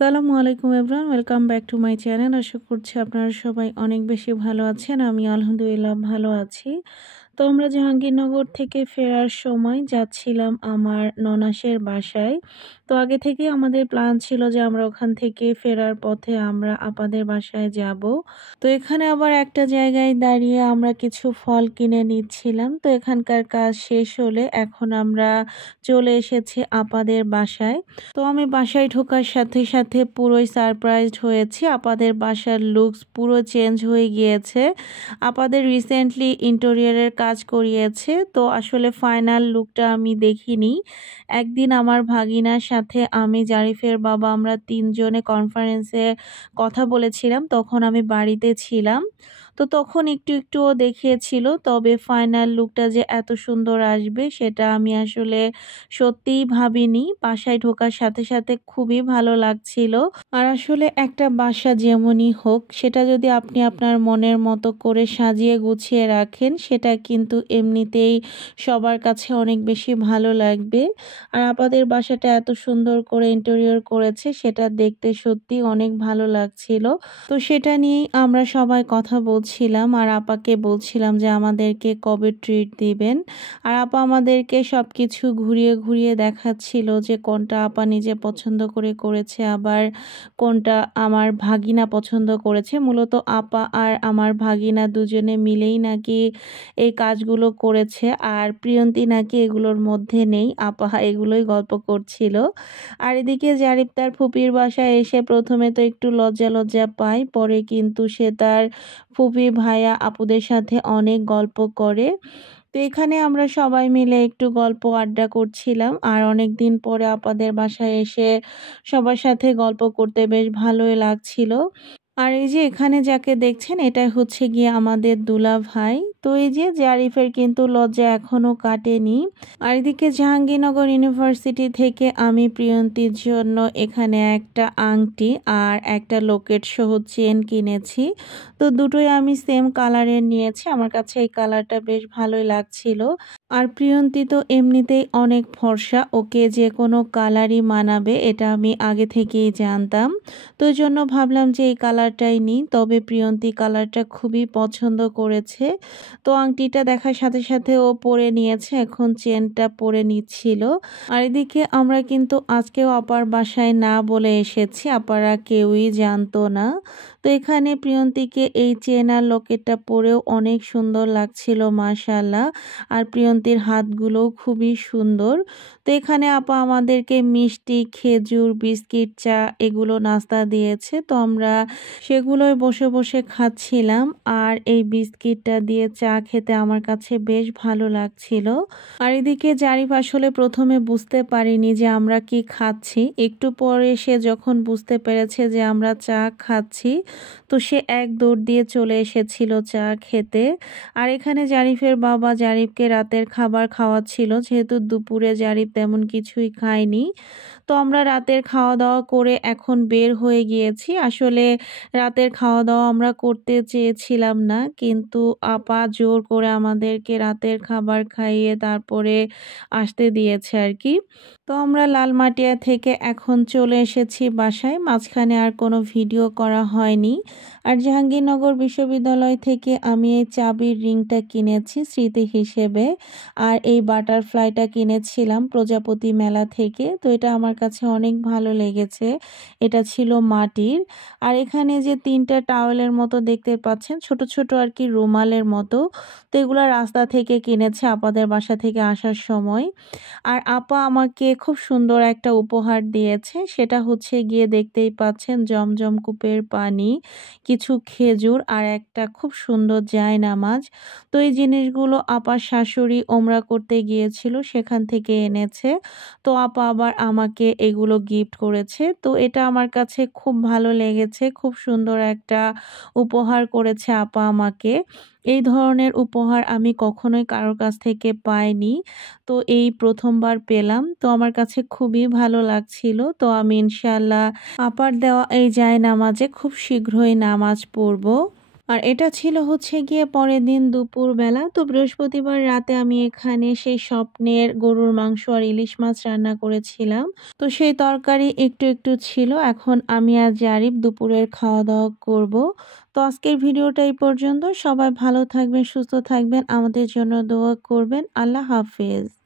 আসসালামু আলাইকুম everyone, welcome back to my channel. আশা করছি আপনারা সবাই অনেক বেশি ভালো আছেন। আমি আলহামদুলিল্লাহ ভালো আছি। তো আমরা জাহাঙ্গীরনগর থেকে ফেরার সময় যাচ্ছিলাম আমার ননাসের বাসায়। তো আগে থেকেই আমাদের প্ল্যান ছিল যে আমরা ওখান থেকে ফেরার পথে আমরা আপাদের বাসায় যাব। তো এখানে আবার একটা জায়গায় দাঁড়িয়ে আমরা কিছু ফল কিনে নিচ্ছিলাম। তো এখানকার কাজ শেষ হলে এখন আমরা চলে এসেছি আপাদের বাসায়। তো আমি বাসায় ঢোকার সাথে সাথে পুরোই সারপ্রাইজড হয়েছি। আপাদের বাসার লুকস পুরো চেঞ্জ হয়ে গিয়েছে। আপাদের রিসেন্টলি ইন্টেরিয়রের কাজ করিয়েছে। তো আসলে ফাইনাল লুকটা আমি দেখিনি। একদিন আমার ভাগিনার সাথে আমি, জারিফের বাবা, আমরা তিনজনে কনফারেন্সে কথা বলেছিলাম। তখন আমি বাড়িতে ছিলাম। তো তখন একটু ও দেখিয়েছিল, তবে ফাইনাল লুকটা যে এত সুন্দর আসবে সেটা আমি আসলে সত্যিই ভাবিনি। বাসায় ঢোকার সাথে সাথে খুবই ভালো লাগছিল। আর আসলে একটা বাসা যেমনই হোক, সেটা যদি আপনি আপনার মনের মতো করে সাজিয়ে গুছিয়ে রাখেন, সেটা কিন্তু এমনিতেই সবার কাছে অনেক বেশি ভালো লাগবে। আর আপাদের বাসাটা এত সুন্দর করে ইন্টেরিয়র করেছে, সেটা দেখতে সত্যি অনেক ভালো লাগছিল। তো সেটা নিয়েই আমরা সবাই কথা বলছিলাম আর আপাকে বলছিলাম যে আমাদেরকে কবে ট্রিট দিবেন। আর আপা আমাদেরকে সবকিছু ঘুরিয়ে ঘুরিয়ে দেখাচ্ছিল যে কোনটা আপা নিজে পছন্দ করে করেছে, আবার কোনটা আমার ভাগিনা পছন্দ করেছে। মূলত আপা আর আমার ভাগিনা দুজনে মিলেই নাকি এই কাজগুলো করেছে, আর প্রিয়ন্তী নাকি এগুলোর মধ্যে নেই। আপা এগুলোই গল্প করছিল। আর এদিকে জারিফ তার ফুপির বাসায় এসে প্রথমে তো একটু লজ্জা লজ্জা পায়, পরে কিন্তু সে তার ফুপি ভাইয়া আপুদের সাথে অনেক গল্প করে। তো এখানে আমরা সবাই মিলে একটু গল্প আড্ডা করছিলাম, আর অনেক দিন পরে আপাদের বাসায় এসে সবার সাথে গল্প করতে বেশ ভালোই লাগছিল। আর এই যে এখানে যাকে দেখছেন, এটাই হচ্ছে গিয়ে আমাদের দুলা ভাই। তো এই যে জারিফের কিন্তু লজ্জা এখনো কাটেনি। আর এদিকে জাহাঙ্গীরনগর ইউনিভার্সিটি থেকে আমি প্রিয়ন্তীর জন্য এখানে একটা আংটি আর একটা লোকেট সহ চেন কিনেছি। তো দুটোই আমি সেম কালারের নিয়েছি। আমার কাছে এই কালারটা বেশ ভালোই লাগছিল। আর প্রিয়ন্তী তো এমনিতেই অনেক ফর্সা, ওকে যে কোনো কালারই মানাবে, এটা আমি আগে থেকেই জানতাম। তো এই জন্য ভাবলাম যে এই কালারটাই নিই। তবে প্রিয়ন্তী কালারটা খুবই পছন্দ করেছে। তো আংটিটা দেখার সাথে সাথে ও পরে নিয়েছে, এখন চেনটা পরে নিচ্ছিল। আর এদিকে আমরা কিন্তু আজকেও আপার বাসায় না বলে এসেছি, আপারা কেউই জানতো না। তো এখানে প্রিয়ন্তীকে এই চেন আর লকেটটা পরেও অনেক সুন্দর লাগছিল মাশাআল্লাহ। আর প্রিয়ন্তীর হাতগুলোও খুবই সুন্দর। তো এখানে আপা আমাদেরকে মিষ্টি, খেজুর, বিস্কিট, চা এগুলো নাস্তা দিয়েছে। তো আমরা সেগুলোই বসে বসে খাচ্ছিলাম। আর এই বিস্কিটটা দিয়ে চা খেতে আমার কাছে বেশ ভালো লাগছিল। আর এদিকে জারিফ আসলে প্রথমে বুঝতে পারিনি যে আমরা কি খাচ্ছি। একটু পরে সে যখন বুঝতে পেরেছে যে আমরা চা খাচ্ছি, তো সে এক দৌড় দিয়ে চলে এসেছিল চা খেতে। আর এখানে জারিফের বাবা জারিফকে রাতের খাবার খাওয়াচ্ছিল, যেহেতু দুপুরে জারিফ তেমন কিছুই খায়নি। তো আমরা রাতের খাওয়া দাওয়া করে এখন বের হয়ে গিয়েছি। আসলে রাতের খাওয়া দাওয়া আমরা করতে চেয়েছিলাম না, কিন্তু আপা জোর করে আমাদেরকে রাতের খাবার খাইয়ে তারপরে আসতে দিয়েছে আর কি। তো আমরা লালমাটিয়া থেকে এখন চলে এসেছি বাসায়। মাঝখানে আর কোনো ভিডিও করা হয়নি। আর জাহাঙ্গীরনগর বিশ্ববিদ্যালয় থেকে আমি এই চাবির রিংটা কিনেছি স্মৃতি হিসেবে। আর এই বাটারফ্লাইটা কিনেছিলাম প্রজাপতি মেলা থেকে। তো এটা আমার কাছে অনেক ভালো লেগেছে। এটা ছিল মাটির। আর এখানে যে তিনটা টাওয়েলের মতো দেখতে পাচ্ছেন, ছোট ছোট আর কি রুমালের মতো, তো এগুলো রাস্তা থেকে কিনেছে আপাদের বাসা থেকে আসার সময়। আর আপা আমাকে খুব সুন্দর একটা উপহার দিয়েছে, সেটা হচ্ছে গিয়ে দেখতেই পাচ্ছেন জমজম কূপের পানি, কিছু খেজুর আর একটা খুব সুন্দর জায়নামাজ। তো এই জিনিসগুলো আপার শাশুড়ি ওমরা করতে গিয়েছিল, সেখান থেকে এনেছে। তো আপা আবার আমাকে এগুলো গিফট করেছে। তো এটা আমার কাছে খুব ভালো লেগেছে। খুব সুন্দর একটা উপহার করেছে আপা আমাকে। এই ধরনের উপহার আমি কখনোই কারোর কাছ থেকে পাইনি। তো এই প্রথমবার পেলাম। তো আমার কাছে খুবই ভালো লাগছিল। তো আমি ইনশাআল্লাহ আপার দেওয়া এই জায়নামাজে খুব শীঘ্রই নামাজ পড়ব। আর এটা ছিল হচ্ছে গিয়ে পরের দিন দুপুরবেলা। তো বৃহস্পতিবার রাতে আমি এখানে সেই স্বপ্নের গরুর মাংস আর ইলিশ মাছ রান্না করেছিলাম। তো সেই তরকারি একটু ছিল। এখন আমি আর জারিফ দুপুরের খাওয়া-দাওয়া করব। তো আজকের ভিডিওটা এই পর্যন্ত। সবাই ভালো থাকবেন, সুস্থ থাকবেন, আমাদের জন্য দোয়া করবেন। আল্লাহ হাফেজ।